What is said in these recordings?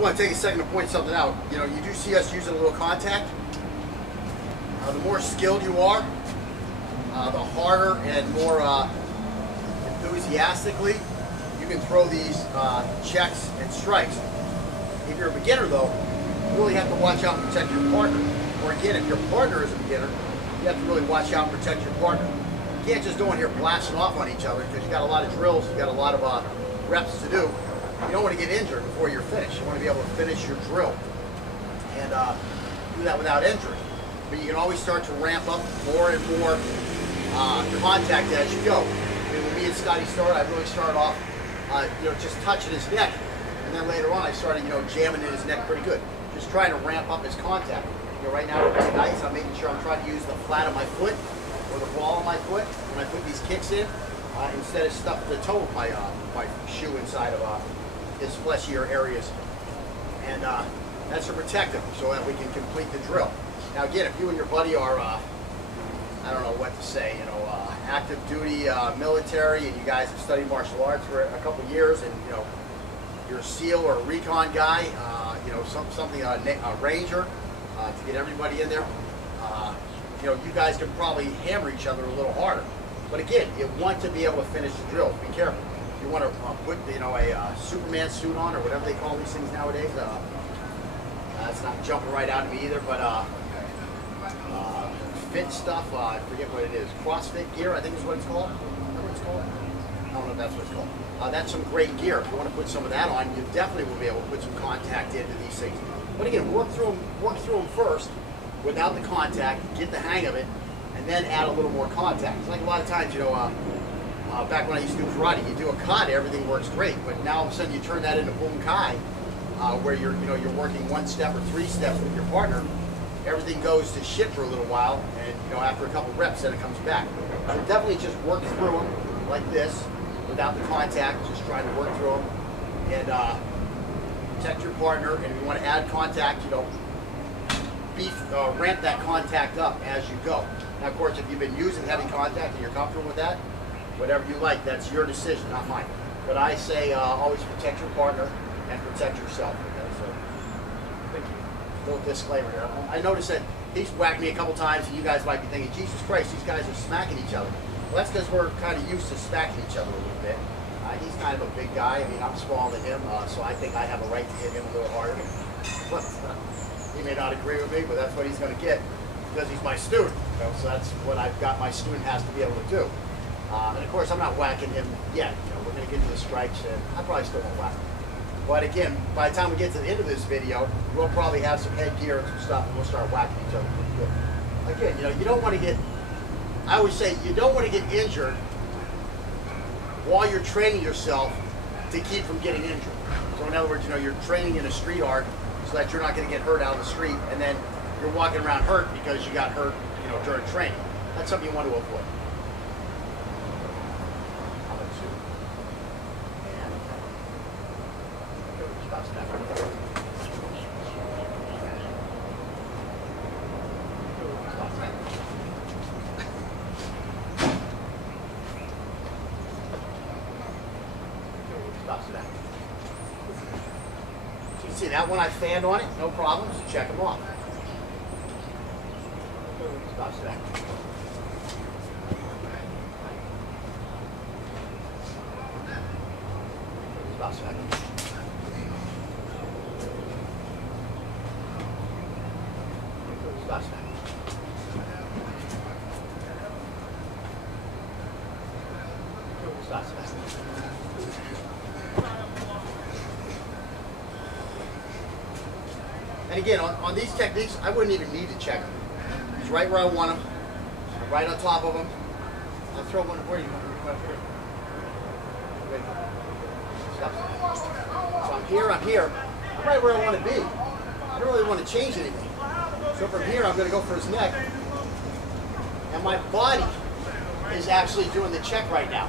want to take a second to point something out. You know, you do see us using a little contact. The more skilled you are, the harder and more enthusiastically you can throw these checks and strikes. If you're a beginner though, you really have to watch out and protect your partner. Or again, if your partner is a beginner, you have to really watch out and protect your partner. You can't just go in here blasting off on each other because you got a lot of drills, you got a lot of reps to do. You don't want to get injured before you're finished. You want to be able to finish your drill and do that without injury. But you can always start to ramp up more and more contact as you go. I mean, when me and Scotty started, I really started off, just touching his neck, and then later on, I started, jamming in his neck pretty good, just trying to ramp up his contact. Right now, with the dice, I'm making sure I'm trying to use the flat of my foot or the ball of my foot when I put these kicks in, instead of stuff the toe of my shoe inside of his fleshier areas, and that's to protect him so that we can complete the drill. Now again, if you and your buddy are, I don't know what to say, active duty military, and you guys have studied martial arts for a couple years, and you're a SEAL or a recon guy, something a ranger, to get everybody in there, you guys can probably hammer each other a little harder. But again, you want to be able to finish the drill. Be careful. You want to put a Superman suit on, or whatever they call these things nowadays. It's not jumping right out at me either, but fit stuff, I forget what it is. CrossFit gear, I think is what it's called. Remember what it's called? I don't know if that's what it's called. That's some great gear. If you want to put some of that on, you definitely will be able to put some contact into these things. But again, work through them first without the contact, get the hang of it, and then add a little more contact. It's like a lot of times, back when I used to do karate, you do a kata, everything works great, but now all of a sudden you turn that into bunkai, where you're working one step or three steps with your partner. Everything goes to shit for a little while, and after a couple reps, then it comes back. So definitely just work through them like this, without the contact, just trying to work through them, and protect your partner. And if you want to add contact, ramp that contact up as you go. Now, of course, if you've been using heavy contact and you're comfortable with that, whatever you like, that's your decision, not mine. But I say always protect your partner and protect yourself. Okay? So, thank you. Little disclaimer here. I noticed that he's whacked me a couple times, and you guys might be thinking, Jesus Christ, these guys are smacking each other. Well, that's because we're kind of used to smacking each other a little bit. He's kind of a big guy. I mean, I'm smaller than him, so I think I have a right to hit him a little harder. But he may not agree with me, but that's what he's going to get because he's my student. So that's what I've got. My student has to be able to do. And of course, I'm not whacking him yet. We're going to get to the strikes, and I probably still won't whack him. But again, by the time we get to the end of this video, we'll probably have some headgear and some stuff, and we'll start whacking each other pretty good. Again, you don't want to get, I always say, you don't want to get injured while you're training yourself to keep from getting injured. So in other words, you're training in a street art so that you're not going to get hurt out in the street, and then you're walking around hurt because you got hurt, during training. That's something you want to avoid. So you see that one I fanned on it, no problems, check them off. Stops that. Stops that. Stops that. Stops that. And again, on these techniques, I wouldn't even need to check them. He's right where I want him, right on top of him. I'll throw one. Where are you going? Stop. So I'm here. I'm right where I want to be. I don't really want to change anything. So from here, I'm going to go for his neck. And my body is actually doing the check right now.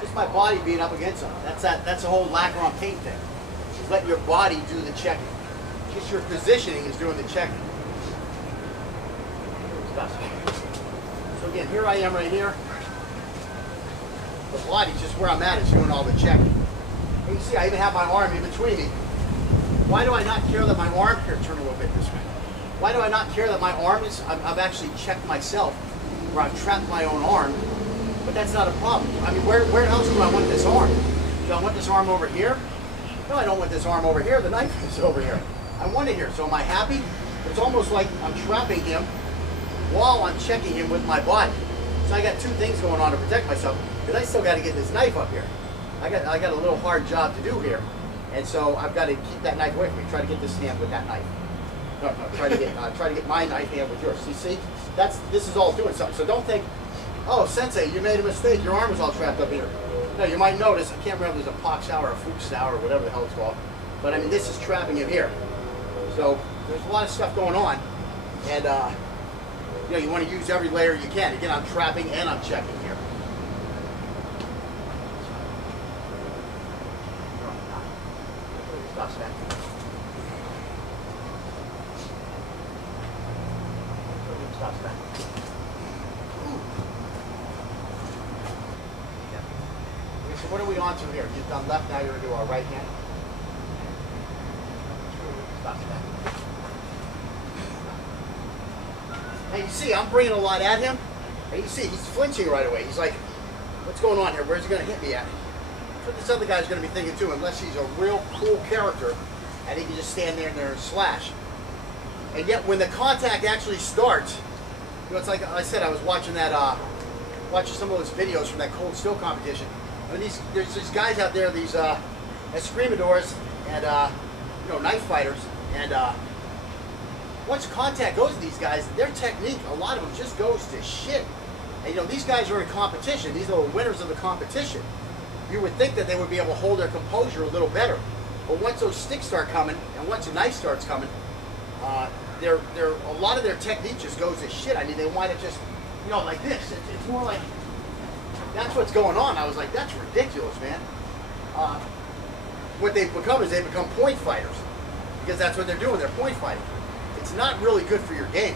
Just my body being up against him. That's the whole lacquer on paint thing. Just let your body do the checking. Just your positioning is doing the checking. So again, here I am right here. The body, just where I'm at, is doing all the checking. And you see, I even have my arm in between me. Why do I not care that my arm, here, turn a little bit this way. Why do I not care that my arm is, I've actually checked myself where I've trapped my own arm, but that's not a problem. I mean, where else do I want this arm? Do I want this arm over here? No, I don't want this arm over here. The knife is over here. I want it here. So am I happy? It's almost like I'm trapping him while I'm checking him with my body. So I got two things going on to protect myself, because I still got to get this knife up here. I got a little hard job to do here, and so I've got to keep that knife away from me. Try to get this hand with that knife. No, try to get my knife hand with yours. See, this is all doing something. So don't think, oh, Sensei, you made a mistake. Your arm is all trapped up here. No, you might notice. I can't remember if there's a pock sour or a fook sour or whatever the hell it's called, but I mean this is trapping him here. So there's a lot of stuff going on, and you know, you want to use every layer you can. Again, I'm trapping and I'm checking here. Stop that. Stop that. Okay, so what are we on to here? You've done left, now you're going to do our right hand. Stop that. And you see, I'm bringing a lot at him, and you see, he's flinching right away. He's like, what's going on here? Where's he going to hit me at? That's what this other guy's going to be thinking too, unless he's a real cool character, and he can just stand there and slash. And yet, when the contact actually starts, you know, it's like I said, I was watching that, watching some of those videos from that cold steel competition. I mean, there's these guys out there, these escrimadores and you know, knife fighters, and once contact goes to these guys, their technique, a lot of them just goes to shit. And you know, these guys are in competition. These are the winners of the competition. You would think that they would be able to hold their composure a little better. But once those sticks start coming, and once the knife starts coming, a lot of their technique just goes to shit. I mean, they wind up just, you know, like this. It's more like, that's what's going on. I was like, that's ridiculous, man. What they've become is they've become point fighters, because that's what they're doing. They're point fighting. It's not really good for your game.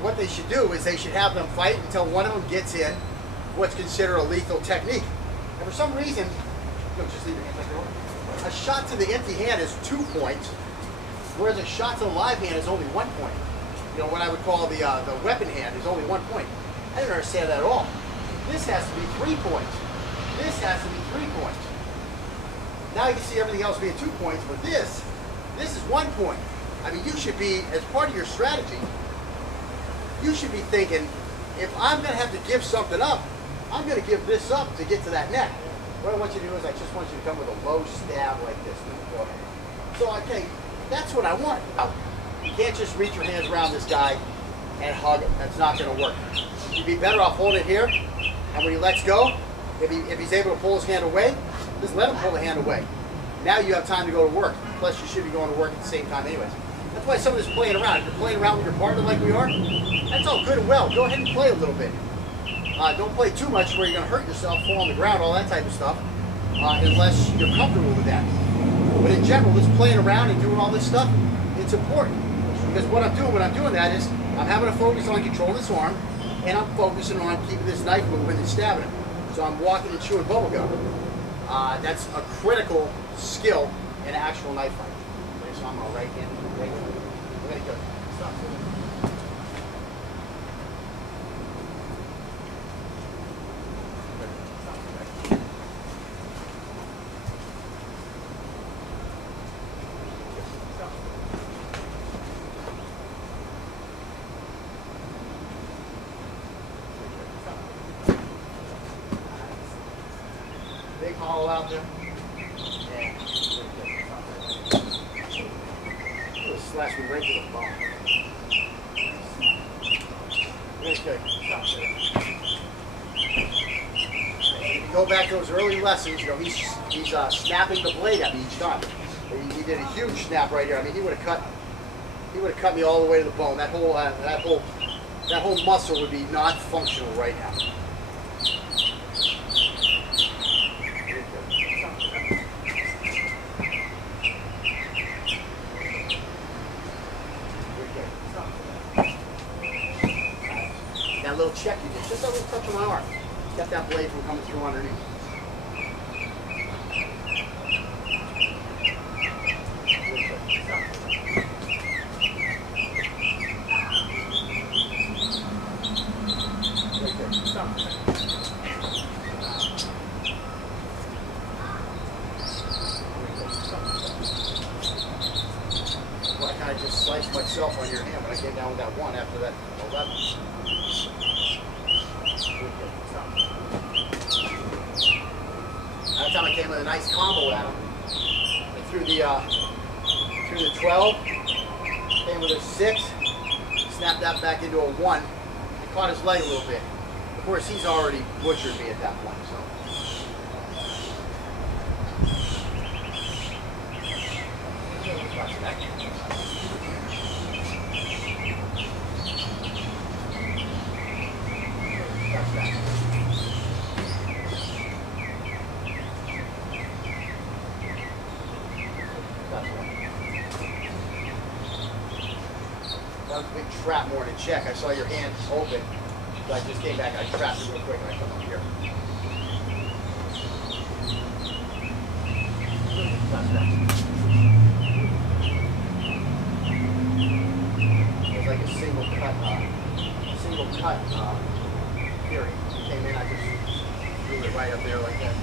What they should do is they should have them fight until one of them gets in what's considered a lethal technique. And for some reason, no, just leave your hands like that. A shot to the empty hand is 2 points, whereas a shot to the live hand is only 1 point. You know, what I would call the weapon hand is only 1 point. I don't understand that at all. This has to be 3 points. This has to be 3 points. Now you can see everything else being 2 points, but this is 1 point. I mean, you should be, as part of your strategy, you should be thinking, if I'm going to have to give something up, I'm going to give this up to get to that neck. What I want you to do is I just want you to come with a low stab like this. Go ahead. So, okay, that's what I want. You can't just reach your hands around this guy and hug him. That's not going to work. You'd be better off holding it here, and when he lets go, if he's able to pull his hand away, just let him pull the hand away. Now you have time to go to work. Plus, you should be going to work at the same time anyways. That's why some of this playing around. If you're playing around with your partner like we are, that's all good and well. Go ahead and play a little bit. Don't play too much where you're going to hurt yourself, fall on the ground, all that type of stuff, unless you're comfortable with that. But in general, this playing around and doing all this stuff, it's important. Because what I'm doing when I'm doing that is, I'm having to focus on controlling this arm, and I'm focusing on keeping this knife moving and stabbing it. So I'm walking and chewing bubble gum. That's a critical skill in actual knife fighting. Okay, so I'm on right hand. Right hand. We're going to go. Stop. Big hollow out there. Yeah. It'll slash me right to the bone. Really good. If you go back to those early lessons, you know, he's snapping the blade at me each time. He did a huge snap right here. I mean, he would have cut me all the way to the bone. That whole muscle would be not functional right now. That little check you did, just a little touch on my arm, kept that blade from coming through underneath. kind of just sliced myself on your hand when I came down with that one after that 11. That time I came with a nice combo at him. I threw the 12, came with a 6, snapped that back into a 1. He caught his leg a little bit. Of course, he's already butchered me at that point, so. That was a big trap more than a check. I saw your hand open, so I just came back. I trapped it real quick and I come up here. It was like a single cut theory. It came in, I just threw it right up there like that.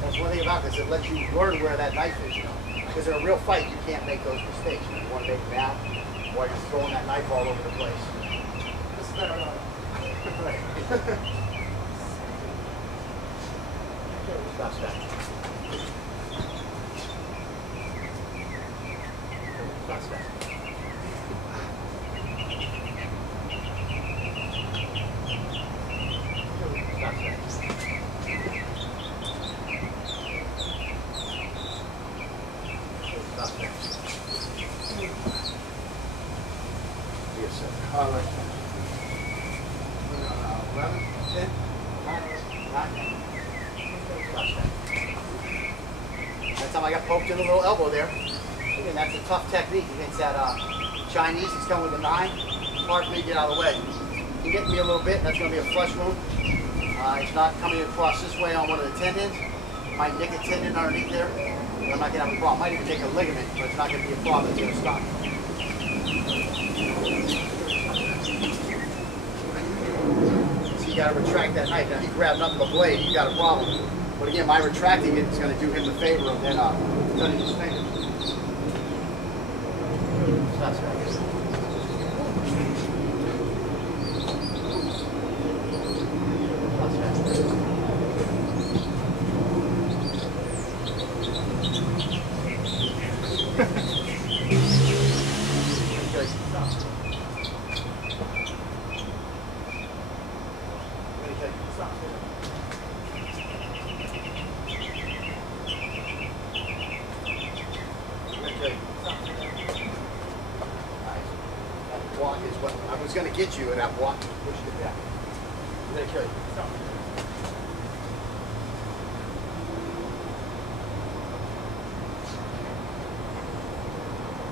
That's one thing about this, it lets you learn where that knife is, you know. Because in a real fight, you can't make those mistakes. You want to make them now, while you're throwing that knife all over the place. This is better. Right. Stop that. Stop that. All right. 11, 10, 9, 9. That time I got poked in the little elbow there. Again, that's a tough technique against that Chinese. He's coming with a 9. Hard for me to get out of the way. He hit me a little bit. That's going to be a flush wound. He's not coming across this way on one of the tendons. Might nick a tendon underneath there. But I'm not going to have a problem. Might even take a ligament, but it's not going to be a problem. It's going to stop. You got to retract that knife. Now he grabbed nothing but blade, you got a problem. But again, my retracting it is going to do him the favor of then cutting his fingers. That's right. Block is what I was going to get you, and that block pushed it back. I'm going to kill you. Stop.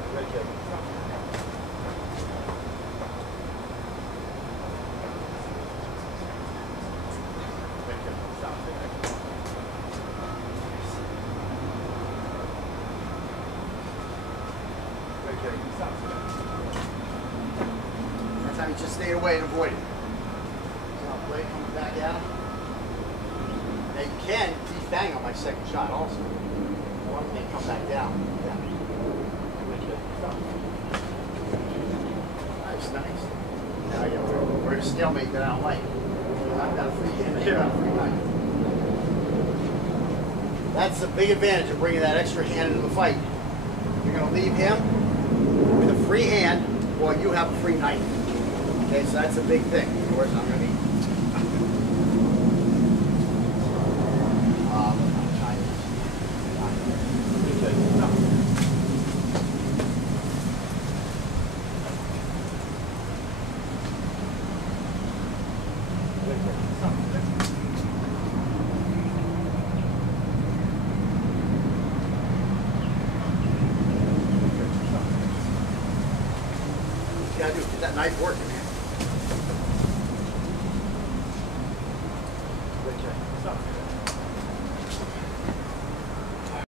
I'm going to kill you. Stop. That's how you just stay away and avoid it. So blade comes back at him. Now you can defang on my second shot also. Or they come back down. Yeah. Nice. Now we're in a stalemate that I don't like. I've got a free hand here, I've got a free knife. That's the big advantage of bringing that extra hand into the fight. You're going to leave him with a free hand while you have a free knife. Okay, so that's a big thing. Of course, I'm going to be gotta do get that knife working, man. Okay. Stop.